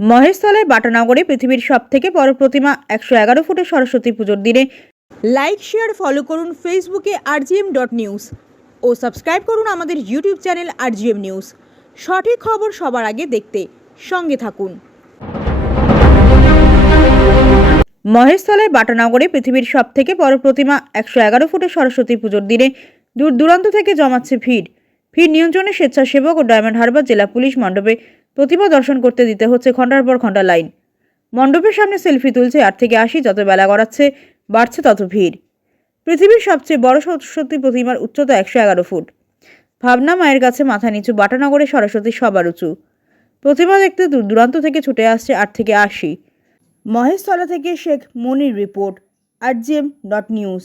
মহেশতলায় বাটানগরে পৃথিবীর সব থেকে বড় প্রতিমা একশো এগারো ফুটে সরস্বতী পুজোর দিনে। লাইক শেয়ার ফলো করুন ফেসবুকে আরজিএম ডট নিউজ ও সাবস্ক্রাইব করুন আমাদের ইউটিউব চ্যানেল আরজিএম নিউজ সঠিক খবর সবার আগে দেখতে সঙ্গে থাকুন। মহেশতলায় বাটানগরে পৃথিবীর সব থেকে বড় প্রতিমা একশো এগারো ফুটে সরস্বতী পুজোর দিনে দূর দূরান্ত থেকে জমাচ্ছে ভিড়। ভিড় নিয়ন্ত্রণে স্বেচ্ছাসেবক ও ডায়মন্ড হারবার জেলা পুলিশ মণ্ডপে প্রতিমা দর্শন করতে দিতে হচ্ছে ঘণ্টার পর ঘণ্টা লাইন। মণ্ডপের সামনে সেলফি তুলছে আট থেকে আশি যত বেলা গড়াচ্ছে, বাড়ছে তত ভিড়। পৃথিবীর সবচেয়ে বড় সরস্বতী প্রতিমার উচ্চতা একশো এগারো ফুট। ভাবনা মায়ের কাছে মাথা নিচু, বাটানগরে সরস্বতী সবার উঁচু। প্রতিমা দেখতে দূর, দূরান্ত থেকে ছুটে আসছে আট থেকে আশি। মহেশতলা থেকে Sheikh Monir report, RGM dot news.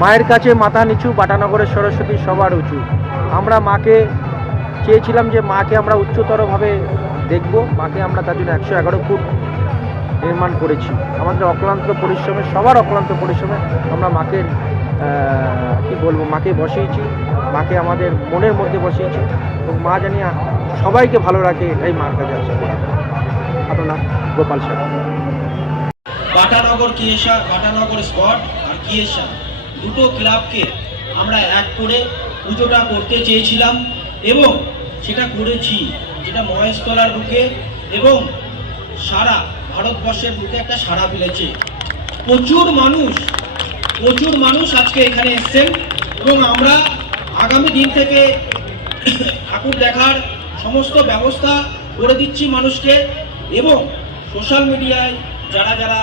মায়ের কাছে মাথা নিচু, বাটানগরের সরস্বতী সবার উঁচু। আমরা মাকে চেয়েছিলাম যে মাকে আমরা উচ্চতরভাবে দেখব। মাকে আমরা তার জন্য একশো এগারো ফুট নির্মাণ করেছি। আমাদের অক্লান্ত পরিশ্রমে, সবার অক্লান্ত পরিশ্রমে আমরা মাকে কি বলব, মাকে বসিয়েছি। মাকে আমাদের মনের মধ্যে বসিয়েছি। এবং মা জানি সবাইকে ভালো রাখে, এটাই মার কাছে আশা করি। আপনার গোপাল সাহা। বাটানগর কিয়েশা বাটানগর স্কট আর কিয়েশা দুটো ক্লাবকে আমরা এক করে পুজোটা করতে চেয়েছিলাম এবং সেটা করেছি। যেটা মহেশতলার বুকে এবং সারা ভারতবর্ষের বুকে একটা সাড়া ফেলেছে। প্রচুর মানুষ প্রচুর মানুষ আজকে এখানে এসছেন এবং আমরা আগামী দিন থেকে ঠাকুর দেখার সমস্ত ব্যবস্থা করে দিচ্ছি মানুষকে এবং সোশ্যাল মিডিয়ায় যারা যারা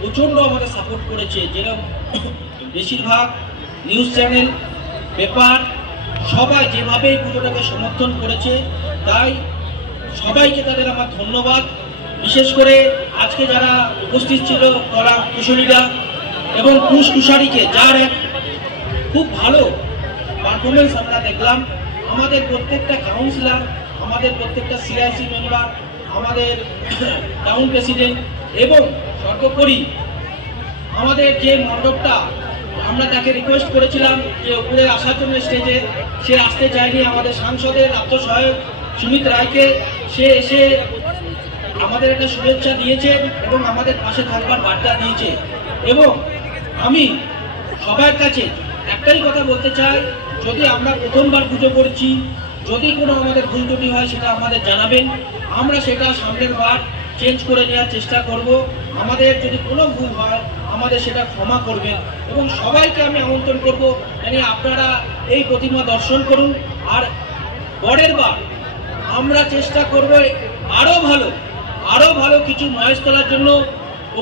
প্রচণ্ড আমাদের সাপোর্ট করেছে, যেরকম বেশিরভাগ নিউজ চ্যানেল, পেপার, সবাই যেভাবে পুজোটাকে সমর্থন করেছে, তাই সবাইকে তাদের আমার ধন্যবাদ। বিশেষ করে আজকে যারা উপস্থিত ছিল কলা কুশলীরা এবং কুশ কুশারিকে, যার এক খুব ভালো পারফরমেন্স আমরা দেখলাম। আমাদের প্রত্যেকটা কাউন্সিলর আমাদের প্রত্যেকটা সিআইসি মেম্বার আমাদের টাউন প্রেসিডেন্ট এবং সর্বোপরি আমাদের যে মণ্ডপটা আমরা তাকে রিকোয়েস্ট করেছিলাম যে উপরে আসার জন্য স্টেজে সে আসতে চায়নি, আমাদের সাংসদের আত্মসহায়ক সুমিত রায়কে। সে এসে আমাদের একটা শুভেচ্ছা দিয়েছে এবং আমাদের পাশে থাকবার বার্তা দিয়েছে। এবং আমি সবার কাছে একটাই কথা বলতে চাই, যদি আমরা প্রথমবার পুজো করছি, যদি কোনো আমাদের ভুল ত্রুটি হয় সেটা আমাদের জানাবেন। আমরা সেটা সামনের বার চেঞ্জ করে নেওয়ার চেষ্টা করব। আমাদের যদি কোনো ভুল হয় আমাদের সেটা ক্ষমা করবেন এবং সবাইকে আমি আমন্ত্রণ করব মানে আপনারা এই প্রতিমা দর্শন করুন। আর পরের বার আমরা চেষ্টা করব আরও ভালো আরও ভালো কিছু মহেশ তোলার জন্য,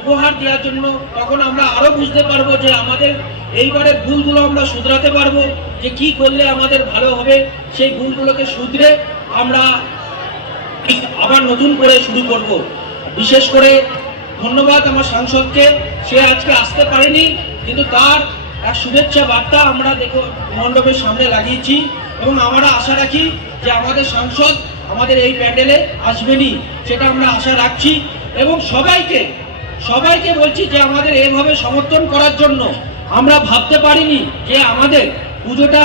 উপহার দেওয়ার জন্য। তখন আমরা আরও বুঝতে পারব যে আমাদের এইবারের ভুলগুলো আমরা শুধরাতে পারব, যে কি করলে আমাদের ভালো হবে। সেই ভুলগুলোকে শুধরে আমরা আবার নতুন করে শুরু করব। বিশেষ করে ধন্যবাদ আমার সাংসদকে। সে আজকে আসতে পারেনি, কিন্তু তার এক শুভেচ্ছা বার্তা আমরা দেখো মণ্ডপের সামনে লাগিয়েছি এবং আমরা আশা রাখি যে আমাদের সাংসদ আমাদের এই প্যান্ডেলে আসবেনই, সেটা আমরা আশা রাখছি। এবং সবাইকে সবাইকে বলছি যে আমাদের এভাবে সমর্থন করার জন্য আমরা ভাবতে পারিনি যে আমাদের পুজোটা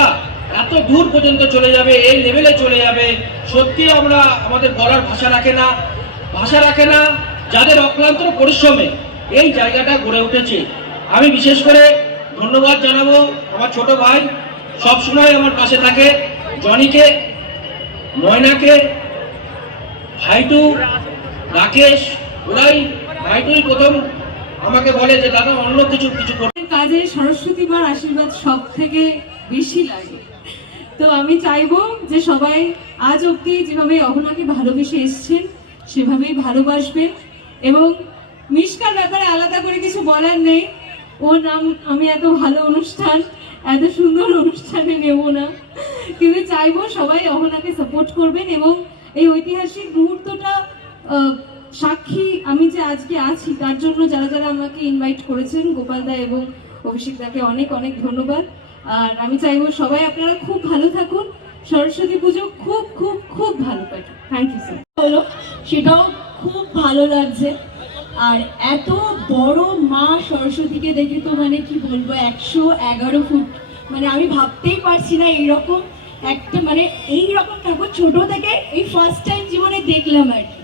এত দূর পর্যন্ত চলে যাবে, এই লেভেলে চলে যাবে। সত্যি আমরা আমাদের বলার ভাষা রাখে না, ভাষা রাখে না। যাদের অক্লান্ত পরিশ্রমে এই জায়গাটা গড়ে উঠেছে। আমি বিশেষ করে ধন্যবাদ জানাব আমার ছোট ভাই সব সময় আমার পাশে থাকে, জনিকে, ময়নাকে, ভাইটু, রাকেশ, ওরাই, ভাইটুই প্রথম আমাকে বলে যে, দাদা, অন্য কিছু কিছু কাজে সরস্বতী মার আশীর্বাদ সব থেকে বেশি লাগে। তো আমি চাইব যে সবাই আজ অব্দি যেভাবে অহনাকে ভালোবেসে এসছেন, সেভাবেই ভালোবাসবেন। এবং মিষ্কার ব্যাপারে আলাদা করে কিছু বলার নেই। ওর নাম আমি এত ভালো অনুষ্ঠান, এত সুন্দর অনুষ্ঠানে নেব না। কিন্তু চাইব সবাই অহনাকে সাপোর্ট করবেন এবং এই ঐতিহাসিক মুহূর্তটা সাক্ষী আমি যে আজকে আছি, তার জন্য যারা যারা আমাকে ইনভাইট করেছেন, গোপাল দা এবং অভিষেক দাকে অনেক অনেক ধন্যবাদ। আর আমি চাইব সবাই আপনারা খুব ভালো থাকুন। সরস্বতী পুজো খুব খুব খুব ভালো কাটুক। থ্যাংক ইউ স্যার সেটাও খুব ভালো লাগছে। আর এত বড় মা সরস্বতীকে দেখে তো মানে কি বলব, একশো এগারো ফুট মানে আমি ভাবতেই পারছি না এইরকম একটা মানে এই রকম ঠাকুর ছোট থেকে এই ফার্স্ট টাইম জীবনে দেখলাম আর কি।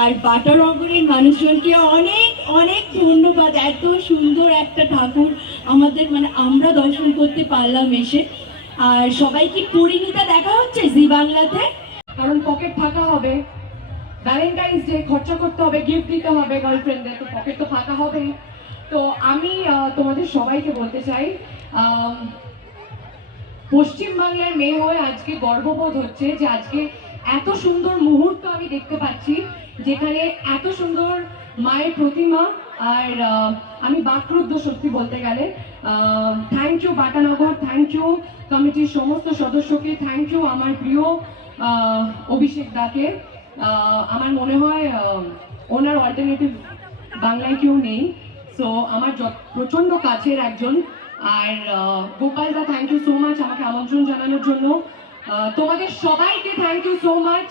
আর বাটার অগরের মানুষজনকে অনেক অনেক ধন্যবাদ। এত সুন্দর একটা ঠাকুর আমাদের মানে আমরা দর্শন করতে পারলাম এসে। আর সবাই কি পরিণীতা দেখা হচ্ছে জি বাংলাতে? কারণ পকেট ফাঁকা হবে। ভ্যালেন্টাইন্স ডে খরচা করতে হবে গিফট দিতে হবে গার্লফ্রেন্ডদের তো পকেট তো ফাঁকা হবেই তো আমি তোমাদের সবাইকে বলতে চাই পশ্চিমবাংলার মেয়ে হয়ে আজকে গর্ববোধ হচ্ছে যে আজকে এত সুন্দর মুহূর্ত আমি দেখতে পাচ্ছি, যেখানে এত সুন্দর মায়ের প্রতিমা আর আমি বাকরুদ্ধ সত্যি বলতে গেলে। Thank you Batanagar thank you কমিটির সমস্ত সদস্যকে থ্যাংক ইউ আমার প্রিয় অভিষেক দাকে। আমার মনে হয় ওনার অল্টারনেটিভ বাংলায় কেউ নেই। সো আমার প্রচণ্ড কাছের একজন। আর Gopal da thank you so much আমাকে আমন্ত্রণ জানানোর জন্য। তোমাদের সবাইকে থ্যাংক ইউ সো মাচ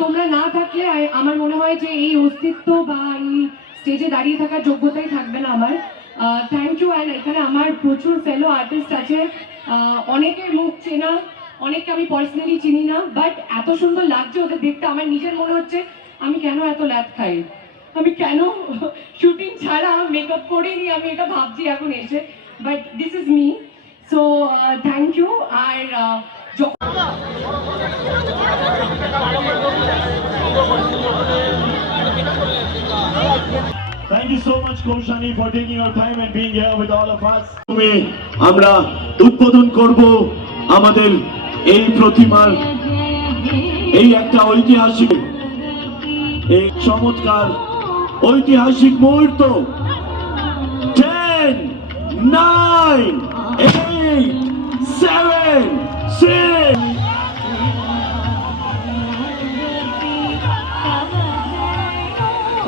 তোমরা না থাকলে আমার মনে হয় যে এই অস্তিত্ব বা এই স্টেজে দাঁড়িয়ে থাকার যোগ্যতাই থাকবে না আমার। থ্যাংক ইউ অ্যান্ড এখানে আমার প্রচুর ফেলো আর্টিস্ট আছে। অনেকের মুখ চেনা। অনেককে আমি পার্সোনালি চিনি না বাট এত সুন্দর লাগছে ওদের দেখতে আমার নিজের মনে হচ্ছে আমি কেন এত ল্যাদ খাই? আমি কেন শুটিং ছাড়া মেকআপ করিনি? আমি এটা ভাবছি এখন এসে but this is me so thank you আর আহ, যখন Thank you so much, Koshani, for taking your time and being here with all of us. আমরা উদ্বোধন করব আমাদের এই প্রতিমার, এই একটা ঐতিহাসিক, এই চমৎকার ঐতিহাসিক মুহূর্ত। Ten nine eight seven six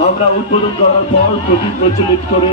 আমরা উদ্বোধন করার পর প্রদীপ প্রচলিত করে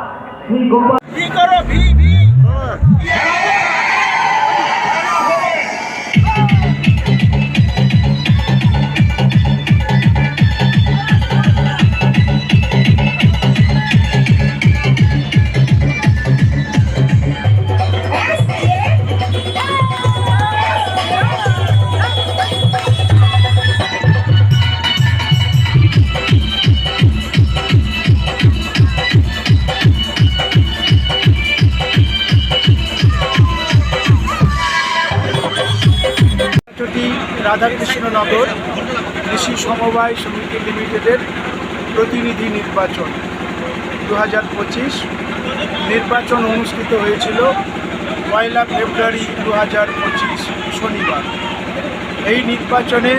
চটি রাধাকৃষ্ণনগর কৃষি সমবায় সমিতি লিমিটেডের প্রতিনিধি নির্বাচন দু হাজার পঁচিশ। নির্বাচন অনুষ্ঠিত হয়েছিল পয়লা ফেব্রুয়ারি দু হাজার পঁচিশ, শনিবার। এই নির্বাচনে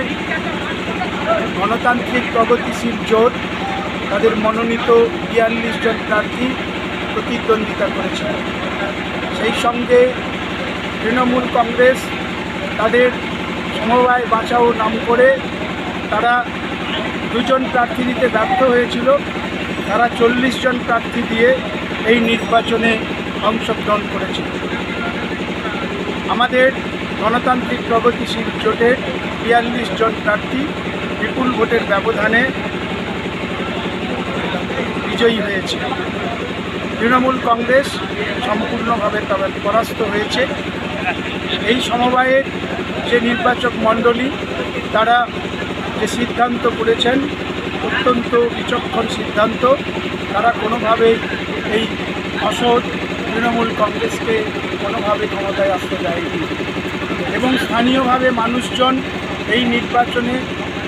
গণতান্ত্রিক প্রগতিশীল জোট তাদের মনোনীত বিয়াল্লিশ জন প্রার্থী প্রতিদ্বন্দ্বিতা করেছিল। সেই সঙ্গে তৃণমূল কংগ্রেস তাদের সমবায় বাঁচাও নাম করে তারা দুজন প্রার্থী দিতে ব্যর্থ হয়েছিল। তারা চল্লিশ জন প্রার্থী দিয়ে এই নির্বাচনে অংশগ্রহণ করেছিল। আমাদের গণতান্ত্রিক প্রগতিশীল জোটের বিয়াল্লিশ জন প্রার্থী বিপুল ভোটের ব্যবধানে বিজয়ী হয়েছে। তৃণমূল কংগ্রেস সম্পূর্ণভাবে তারা পরাস্ত হয়েছে। এই সমবায়ের যে নির্বাচক মণ্ডলী, তারা যে সিদ্ধান্ত করেছেন, অত্যন্ত বিচক্ষণ সিদ্ধান্ত, তারা কোনোভাবেই এই অসৎ তৃণমূল কংগ্রেসকে কোনোভাবে ক্ষমতায় আসতে দেয়নি। এবং স্থানীয়ভাবে মানুষজন এই নির্বাচনে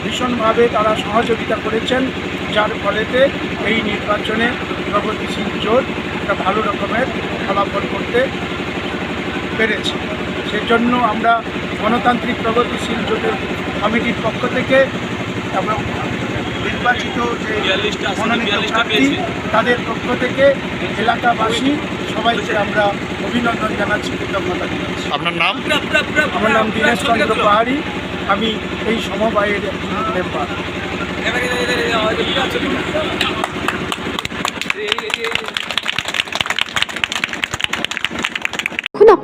ভীষণভাবে তারা সহযোগিতা করেছেন, যার ফলেতে এই নির্বাচনে প্রগতিশীল জোট একটা ভালো রকমের ফলাফল করতে পেরেছে সেজন্য আমরা গণতান্ত্রিক প্রগতিশীল জোটের কমিটির পক্ষ থেকে এবং নির্বাচিত যে তাদের পক্ষ থেকে এলাকাবাসী সবাইকে আমরা অভিনন্দন জানাচ্ছি কৃতজ্ঞতা জানাচ্ছি আপনার নাম আমার নাম দীনেশ চন্দ্র পাহাড়ি আমি এই সমবায়ের একজন মেম্বার এখন